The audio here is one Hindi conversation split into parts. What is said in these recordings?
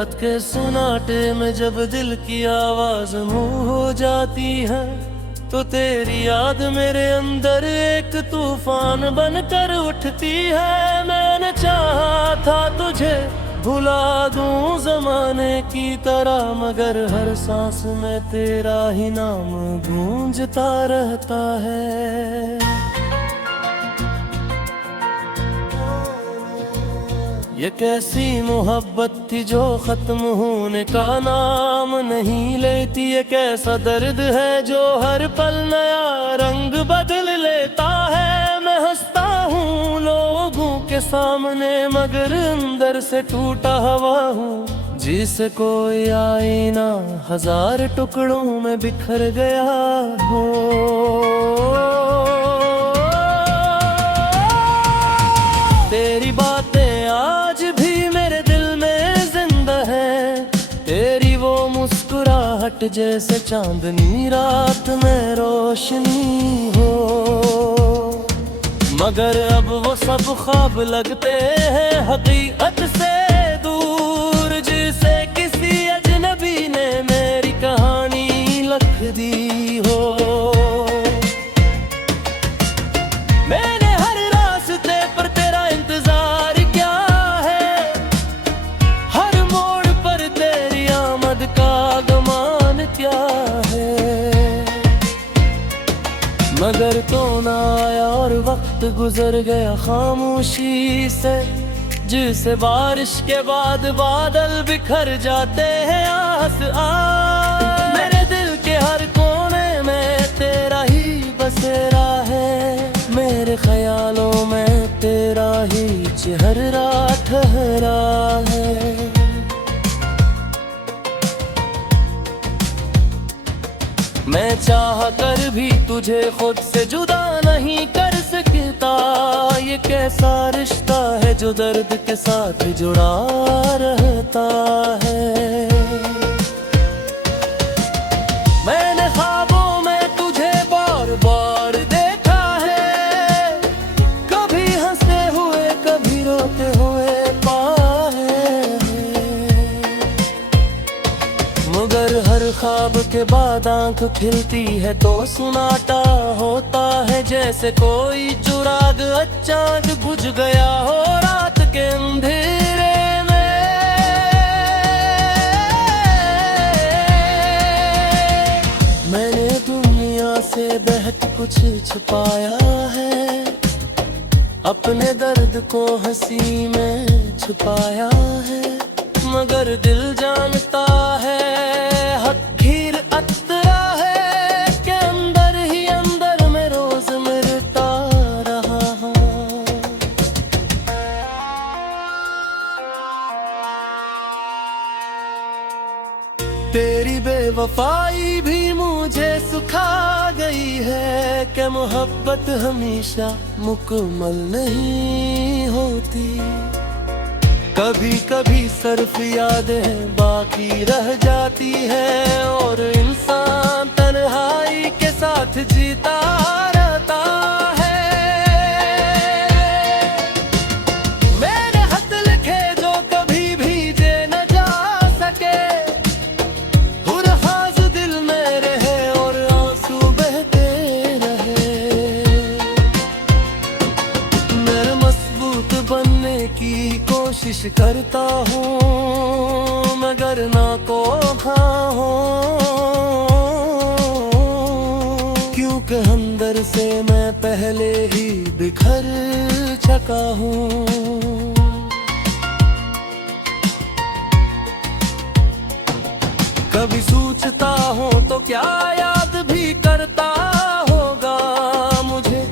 रात के सुनाटे में जब दिल की आवाज मुँह हो जाती है, तो तेरी याद मेरे अंदर एक तूफान बनकर उठती है। मैंने चाहा था तुझे भुला दूं जमाने की तरह, मगर हर सांस में तेरा ही नाम गूंजता रहता है। ये कैसी मोहब्बत थी जो खत्म होने का नाम नहीं लेती। ये कैसा दर्द है जो हर पल नया रंग बदल लेता है। मैं हंसता हूँ लोगों के सामने, मगर अंदर से टूटा हुआ हूँ, जिसे कोई आईना हजार टुकड़ों में बिखर गया हो। तेरी बातें आज भी मेरे दिल में जिंदा है, तेरी वो मुस्कुराहट जैसे चांदनी रात में रोशनी हो। मगर अब वो सब ख्वाब लगते हैं हकीकत से दूर, जिसे किसी अजनबी ने मेरी कहानी लिख दी हो। मगर तो ना आया और वक्त गुजर गया खामोशी से, जिसे बारिश के बाद बादल बिखर जाते हैं आस आ। मेरे दिल के हर कोने में तेरा ही बसेरा है, मेरे ख्यालों में तेरा ही चेहरा ठहरा है। मैं चाह कर भी तुझे खुद से जुदा नहीं कर सकता। ये कैसा रिश्ता है जो दर्द के साथ जुड़ा रहता है। मैंने ख्वाबों में तुझे बार बार देखा है, कभी हंसते हुए कभी रोते हुए पाए। मगर हर ख्वाब के बाद आंख खिलती है तो सुनाटा होता है, जैसे कोई चुराग अचानक बुझ गया हो रात के अंधेरे में। मैंने दुनिया से बहुत कुछ छुपाया है, अपने दर्द को हंसी में छुपाया है। मगर दिल जानता है हकीर अतरा है, के अंदर ही अंदर में रोज मरता रहा हूँ। तेरी बेवफाई भी मुझे सुखा गई है, कि मोहब्बत हमेशा मुकम्मल नहीं होती। कभी कभी सिर्फ यादें बाकी रह जाती है, और इंसान तन्हाई के साथ जीता रहता है। मैंने खत लिखे जो कभी भेजे न जा सके, हुरहास दिल में रहे और आंसू बहते रहे। मेरे मजबूत बनने की कोशिश करता हूँ, मगर ना को हूँ, क्योंकि अंदर से मैं पहले ही बिखर चुका हूँ। कभी सोचता हूँ तो क्या याद भी करता होगा मुझे,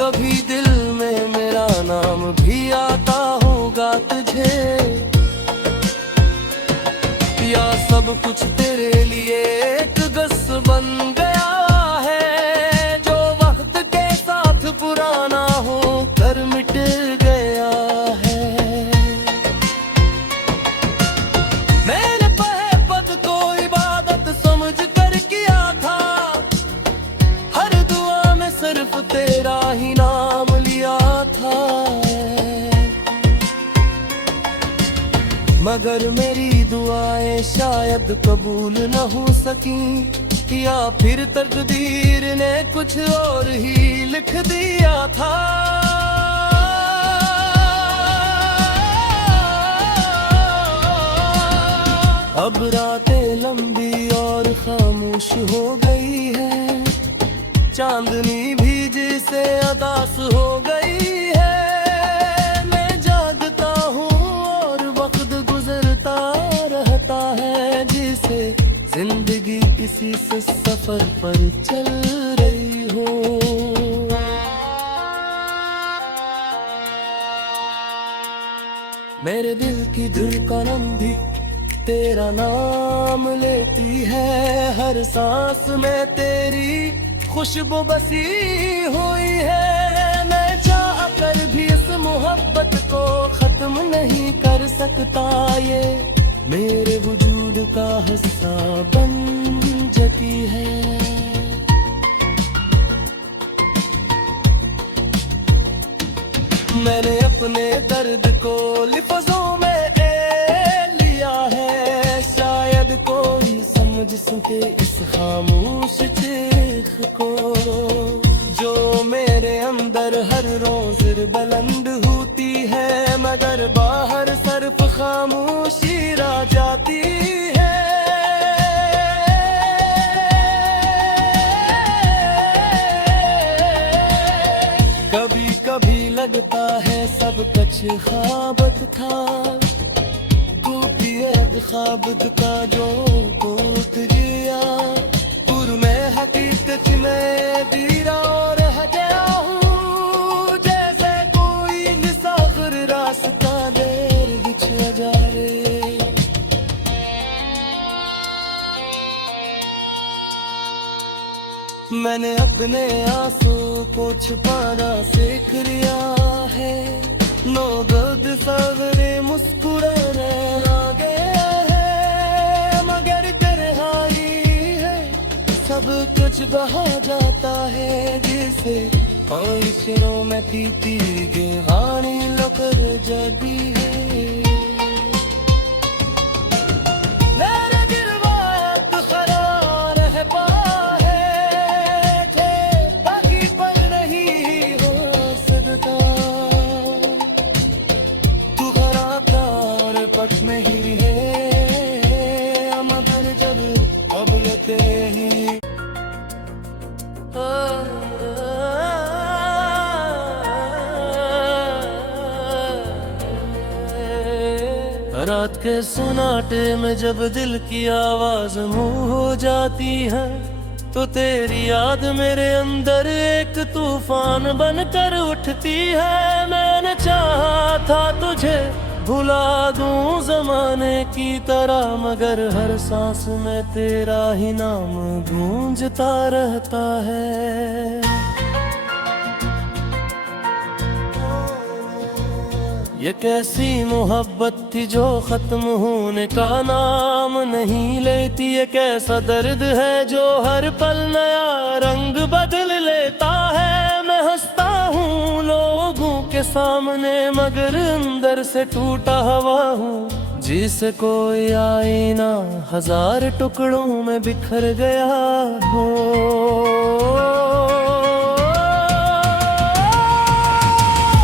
कभी दिल में मेरा नाम भी आता होगा तुझे। या सब कुछ तेरे लिए एक गस बन गया है, जो वक्त के साथ पुराना हो कर मिट गया है। मैंने पहे पद को इबादत समझ कर किया था, हर दुआ में सिर्फ तेरा ही नाम लिया था। मगर मेरी दुआएं शायद कबूल न हो सकी, या फिर तकदीर ने कुछ और ही लिख दिया था। अब रातें लंबी और खामोश हो गई है, चांदनी भी जिसे अदास हो गई है। मैं जागता हूँ और वक्त गुजरता रहता है, जिसे जिंदगी किसी से सफर पर चल रही हो। मेरे दिल की धड़कन भी तेरा नाम लेती है, हर सांस में तेरी खुशबू बसी हुई है। मैं चाह कर भी इस मोहब्बत को खत्म नहीं कर सकता, ये मेरे वजूद का हिस्सा बन चुकी है। मैंने अपने दर्द को लिफ्ज़ों में लिया है, शायद कोई समझ सके इस खामोश चीख को, जो मेरे अंदर हर रोज बुलंद होती है, मगर बाहर सिर्फ खामोशी रह जाती है। कभी कभी लगता है सब कुछ ख्वाबत था, ख्वाब का जो टूट गया, दूर में हकीकत में दीरा और हजा हूँ, जैसे कोई मुसाफिर रास्ता देर बिछड़ जाए। मैंने अपने आंसू को छुपाना सीख लिया है, नो दर्द सवरे मुस्कुराने लगे हैं, मगर तन्हाई है सब कुछ बहा जाता है, जिसे और शरों में पीती कहानी लुकर जाती है। नहीं है मगर जब कबलते ही रात के सुनाटे में जब दिल की आवाज मुँह हो जाती है, तो तेरी याद मेरे अंदर एक तूफान बनकर उठती है। मैंने चाहा था तुझे भुला दूं जमाने की तरह, मगर हर सांस में तेरा ही नाम गूंजता रहता है। ये कैसी मोहब्बत थी जो खत्म होने का नाम नहीं लेती, ये कैसा दर्द है जो हर पल नया रंग बदल लेता है। मैं हंसता हूँ लोगों के सामने, मगर अंदर से टूटा हुआ हूँ, जिसे कोई आईना हजार टुकड़ों में बिखर गया हो।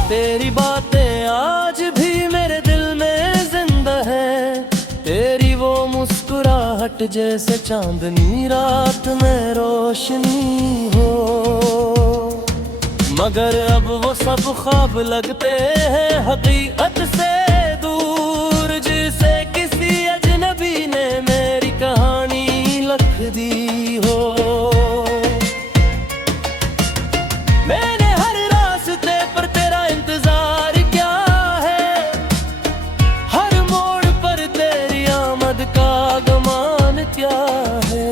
तेरी बातें आज भी मेरे दिल में जिंदा है, तेरी वो मुस्कुराहट जैसे चांदनी रात में रोशनी हो, मगर अब वो सब ख्वाब लगते हैं हकीकत से दूर, जिसे किसी अजनबी ने मेरी कहानी लिख दी हो। मैंने हर रास्ते पर तेरा इंतजार क्या है, हर मोड़ पर तेरी आमद का गमान क्या है,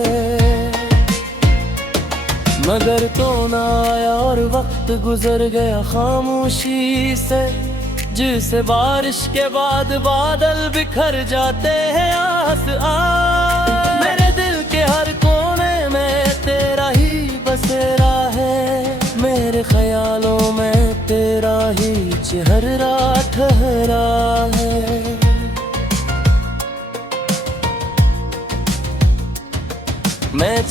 मगर तो ना आया और वक्त गुजर गया खामोशी से, जिसे बारिश के बाद बादल बिखर जाते हैं आस आ। मेरे दिल के हर कोने में तेरा ही बसेरा है, मेरे ख्यालों में तेरा ही चेहरा ठहरा है।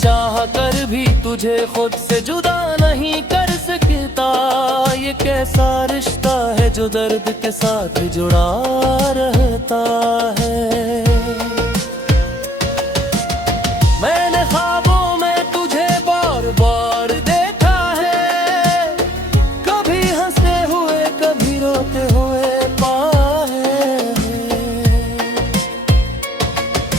चाह कर भी तुझे खुद से जुदा नहीं कर सकता। ये कैसा रिश्ता है जो दर्द के साथ जुड़ा रहता है। मैंने ख्वाबों में तुझे बार बार देखा है, कभी हंसते हुए कभी रोते हुए पाए हैं।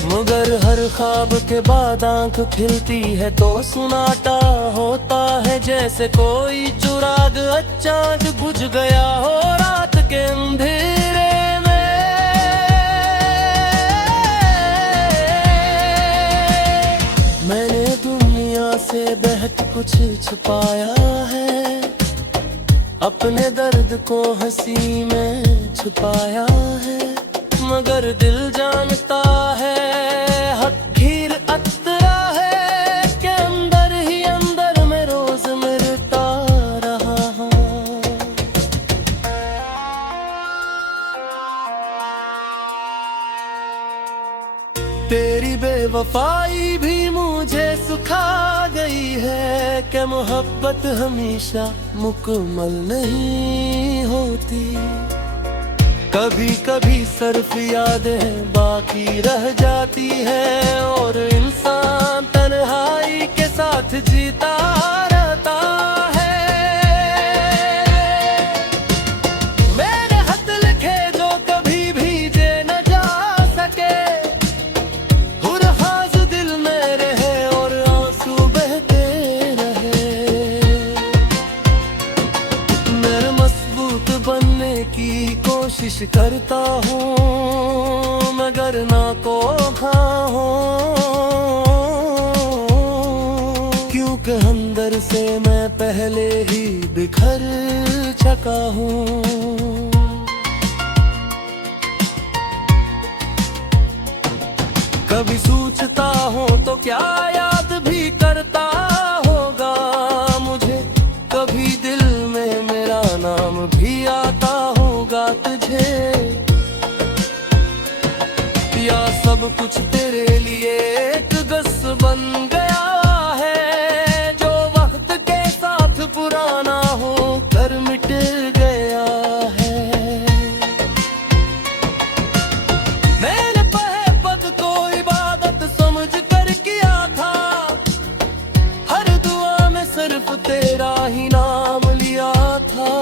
मगर हर ख्वाब के बाद आंख खिलती है तो सुनाटा होता है, जैसे कोई चुराग अचानक बुझ गया हो रात के अंधेरे में। मैंने दुनिया से बहुत कुछ छुपाया है, अपने दर्द को हंसी में छुपाया है। मगर दिल जानता है हकीर अतरा है कि अंदर ही अंदर में रोज मरता रहा हूँ। तेरी बेवफाई भी मुझे सुखा गई है कि मोहब्बत हमेशा मुकम्मल नहीं होती। कभी कभी सिर्फ यादें बाकी रह जाती है और इंसान तन्हाई के साथ जीता रहता है। मेरे खत लिखे जो कभी भेजे न जा सके, हुरहाज दिल में रहे और आंसू बहते रहे। मेरे मजबूत बनने की कोशिश करता हूँ मगर ना को हूँ, क्योंकि अंदर से मैं पहले ही बिखर चुका हूँ। कभी सोचता हूँ तो क्या याद भी करता होगा मुझे, कभी दिल में मेरा नाम भी आता होगा तुझे। या सब कुछ तेरे लिए एक गस बन गया है, जो वक्त के साथ पुराना हो कर मिट गया है। मैंने पहे पद को इबादत समझ कर किया था, हर दुआ में सिर्फ तेरा ही नाम लिया था।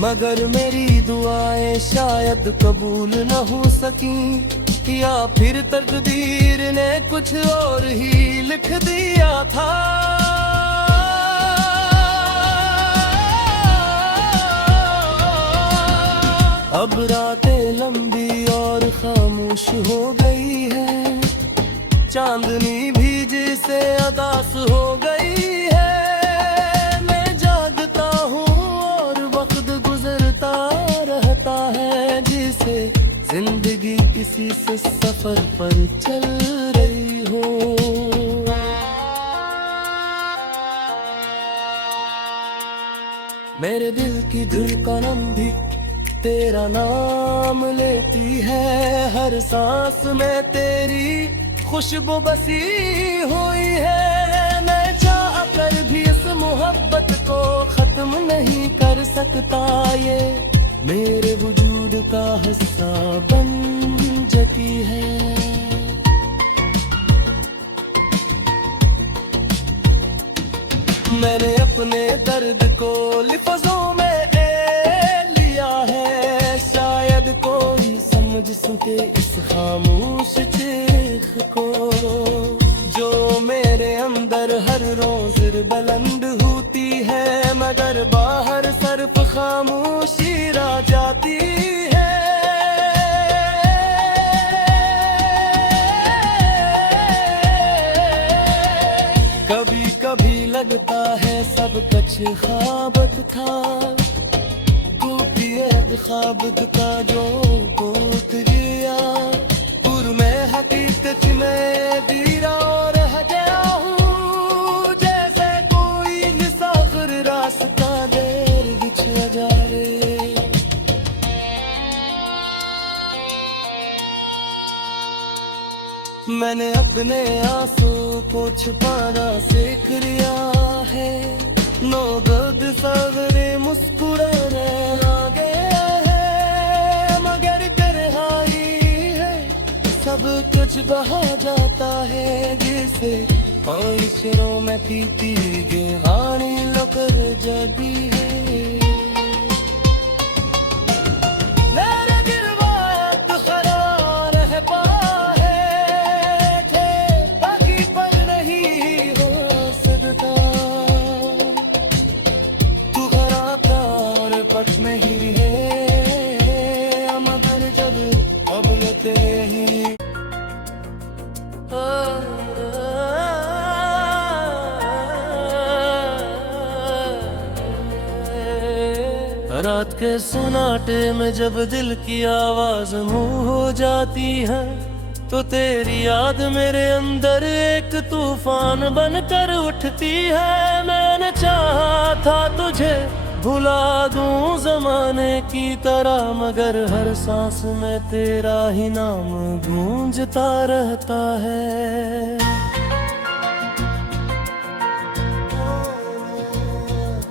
मगर मेरी दुआएं शायद कबूल न हो सकी, या फिर तकदीर ने कुछ और ही लिख दिया था। अब रातें लंबी और खामोश हो गई है, चांदनी भी जिसे अदास हो गई है। मैं जागता हूँ और वक्त गुजरता रहता है, जिसे जिंदगी किसी से सफर पर चल रही हो। मेरे दिल की धड़कन भी तेरा नाम लेती है, हर सांस में तेरी खुशबू बसी हुई है। मैं चाह कर भी इस मोहब्बत को खत्म नहीं कर सकता, ये मेरे वजूद का हिस्सा बन चुकी है। मैंने अपने दर्द को लिफ्ज़ों में लिया है, शायद कोई समझ सके इस खामोश चीख को, जो मेरे अंदर हर रोज बुलंद होती है, मगर बाहर सिर्फ खामोशी रह जाती है। कभी कभी लगता है सब कुछ ख्वाबत था, ख्वाब का जो टूट गया, पुर में हकीकत में दीरा और हटा हूँ, जैसे कोई मुसाफिर रास्ता देर बिछा जा रे। अपने आंसू को छुपाना सीख लिया है। नो दर्द सागरे मुस्कुराना आ गया है, मगर तन्हाई है सब कुछ बहा जाता है जिसे ख्वाहिशों में पीती कहानी लकर जाती है। पट नहीं है मगर जब अब लेते ही रात के सुनाटे में जब दिल की आवाज मुंह हो जाती है तो तेरी याद मेरे अंदर एक तूफान बनकर उठती है। मैंने चाहा था तुझे भुला दूं जमाने की तरह, मगर हर सांस में तेरा ही नाम गूंजता रहता है।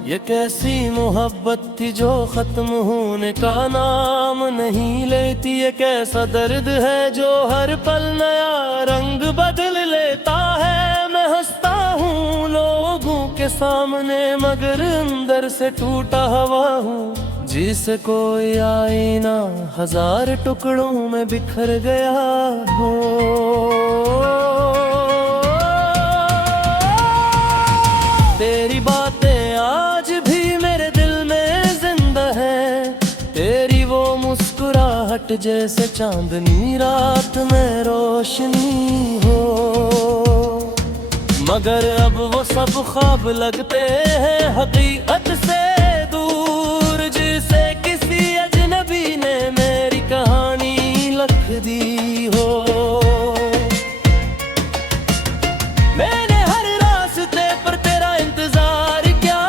ये कैसी मोहब्बत थी जो खत्म होने का नाम नहीं लेती। ये कैसा दर्द है जो हर पल नया रंग बदल लेता है। मैं हंसता हूँ लोगों के सामने मगर अंदर से टूटा हुआ हूँ, जिसे कोई आईना हजार टुकड़ों में बिखर गया हो। तेरी बातें आज भी मेरे दिल में जिंदा है, तेरी वो मुस्कुराहट जैसे चांदनी रात में रोशनी हो। मगर अब वो सब ख्वाब लगते हैं हकीकत से दूर, जिसे किसी अजनबी ने मेरी कहानी लिख दी हो। मैंने हर रास्ते पर तेरा इंतजार क्या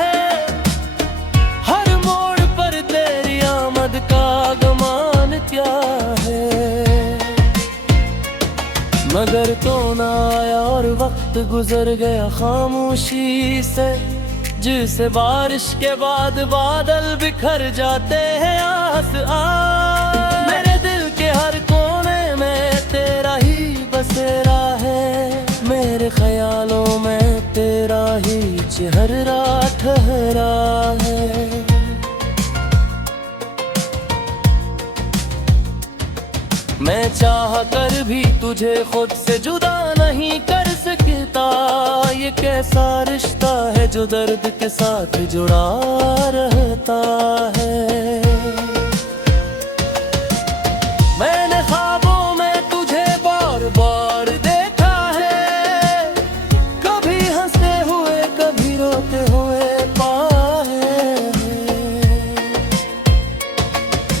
है, हर मोड़ पर तेरी आमद का गुमान क्या है, मगर तो ना आया और वक्त गुजर गया खामोशी से, जिसे बारिश के बाद बादल बिखर जाते हैं आस आ। मेरे दिल के हर कोने में तेरा ही बसेरा है, मेरे ख्यालों में तेरा ही चेहरा ठहरा है। मैं चाह कर भी तुझे खुद से जुदा नहीं कर सकता। ये कैसा रिश्ता है जो दर्द के साथ जुड़ा रहता है। मैंने ख्वाबों में तुझे बार बार देखा है, कभी हंसते हुए कभी रोते हुए पाए,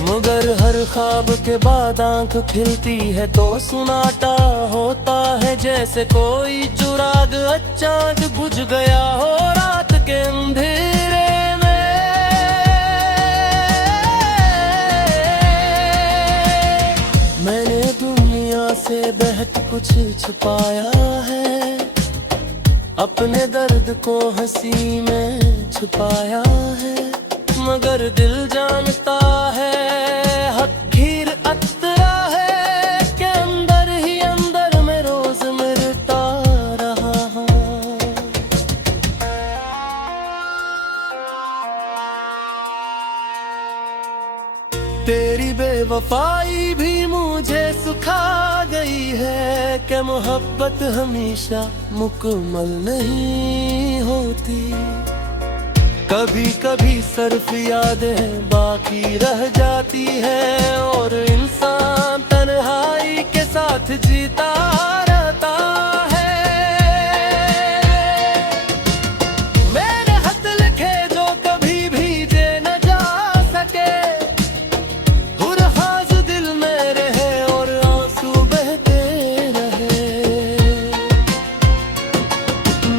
मगर हर ख्वाब के बाद आंख खिलती है तो सुनाटा होता है, जैसे कोई चुराग अचानक बुझ गया हो रात के अंधेरे में। मैंने दुनिया से बहुत कुछ छुपाया है, अपने दर्द को हंसी में छुपाया है, मगर दिल जानता है हकीर अतरा है के अंदर ही अंदर में रोज मिलता रहा हूँ। तेरी बेवफाई भी मुझे सुखा गई है कि मोहब्बत हमेशा मुकम्मल नहीं होती। कभी कभी सिर्फ यादें बाकी रह जाती है और इंसान तन्हाई के साथ जीता रहता है। मेरे खत लिखे जो कभी भेजे न जा सके, हुरहास दिल में रहे और आंसू बहते रहे।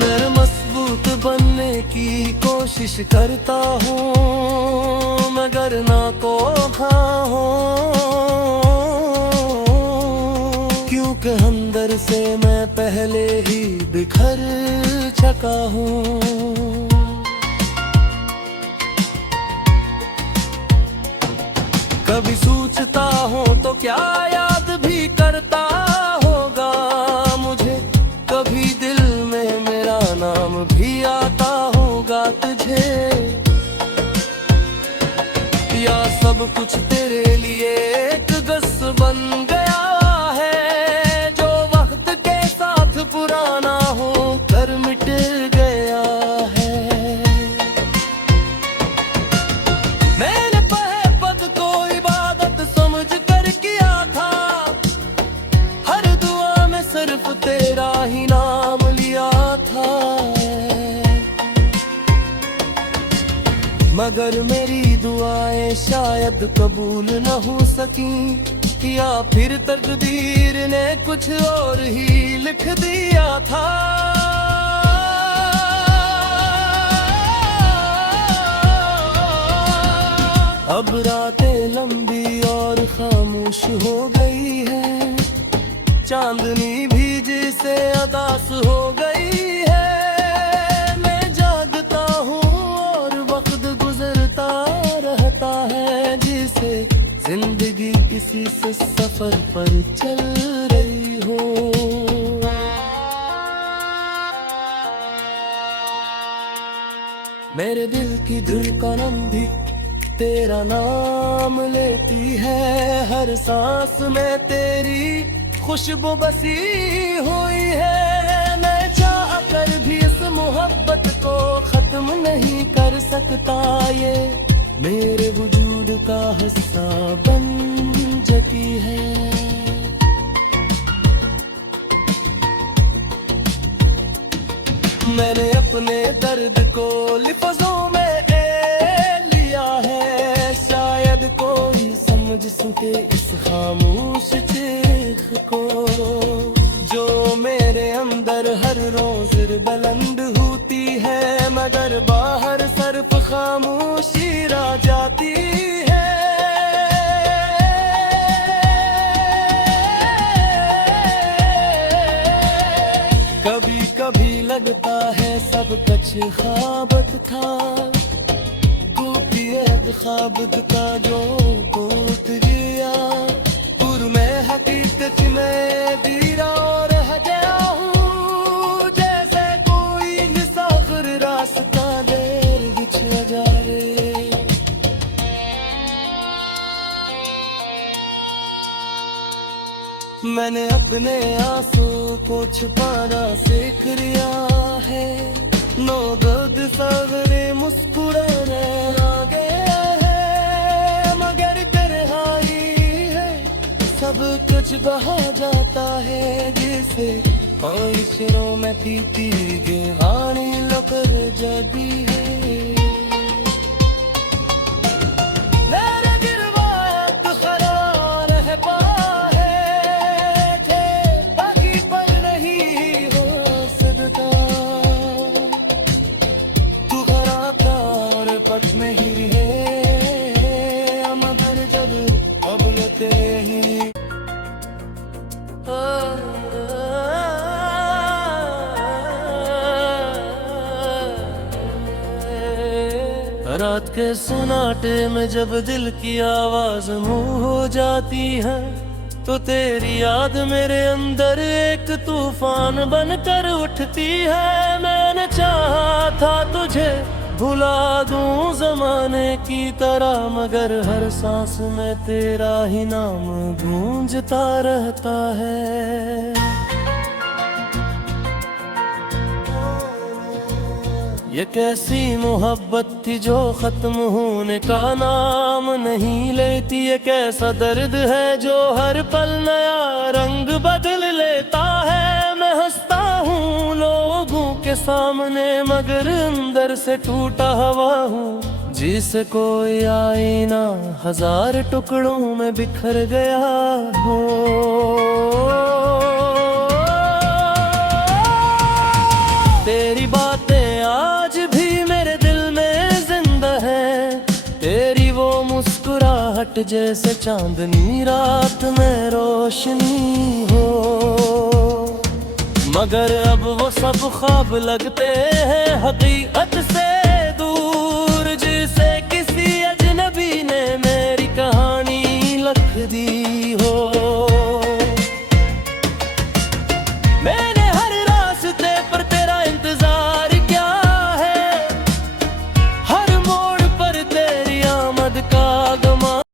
मेरे मजबूत बनने की कोशिश करता हूँ मगर ना को हूँ, क्योंकि अंदर से मैं पहले ही बिखर चुका हूँ। कभी सोचता हूँ तो क्या याद भी करता होगा मुझे, कभी दिल में मेरा नाम भी आता होगा तुझे, या सब कुछ तेरे लिए एक गस बन गया है, जो वक्त के साथ पुराना हो कर मिट गया है। मैंने पहे पद को इबादत समझ कर किया था, हर दुआ में सिर्फ तेरा ही नाम लिया था, मगर मेरी दुआएं शायद कबूल न हो सकी, या फिर तकदीर ने कुछ और ही लिख दिया था। अब रातें लंबी और खामोश हो गई है, चांदनी भी जिसे अदास हो गई है। मैं जागता हूँ और वक्त गुजरता रहता है, जिसे जिंदगी किसी से सफर पर चल रही हो। मेरे दिल की धड़कन भी तेरा नाम लेती है, हर सांस में तेरी खुशबू बसी हुई है। मैं चाह कर भी इस मोहब्बत को खत्म नहीं कर सकता, ये मेरे वजूद का हिस्सा बन चुकी है। मैंने अपने दर्द को लिफ्ज़ों में लिया है, शायद कोई समझ सके इस खामोश चीख को, जो मेरे अंदर हर रोज बुलंद होती है, मगर बाहर सिर्फ खामोशी रह जाती है। कभी कभी लगता है सब कुछ ख्वाबत था, ख्वाब का जो टूट गया, पूर में हकीकत में दीरा और गया हूँ, जैसे कोई मुसाफिर रास्ता देर बिछड़ जाए। मैंने अपने आंसू को छुपाना सीख लिया है, नो दर्द सागरे मुस्कुराना आ गया है, मगर तन्हाई है सब कुछ बहा जाता है, जिसे ख्वाहिशों में पीती कहानी लुकर जाती है। पट में ही है मगर जब अबलते ही रात के सन्नाटे में जब दिल की आवाज मुँह हो जाती है, तो तेरी याद मेरे अंदर एक तूफान बनकर उठती है। मैंने चाहा था तुझे भुला दूं ज़माने की तरह, मगर हर सांस में तेरा ही नाम गूंजता रहता है। ये कैसी मोहब्बत थी जो खत्म होने का नाम नहीं लेती, ये कैसा दर्द है जो हर पल नया रंग बदल लेता है। मैं हंसता हूँ लोगों के सामने, मगर अंदर से टूटा हुआ हूँ, जिसे कोई आईना हजार टुकड़ों में बिखर गया हो। तेरी बातें आज भी मेरे दिल में जिंदा है, तेरी वो मुस्कुराहट जैसे चांदनी रात में रोशनी हो। मगर अब वो सब ख्वाब लगते हैं हकीकत से दूर, जिसे किसी अजनबी ने मेरी कहानी लिख दी हो। मैंने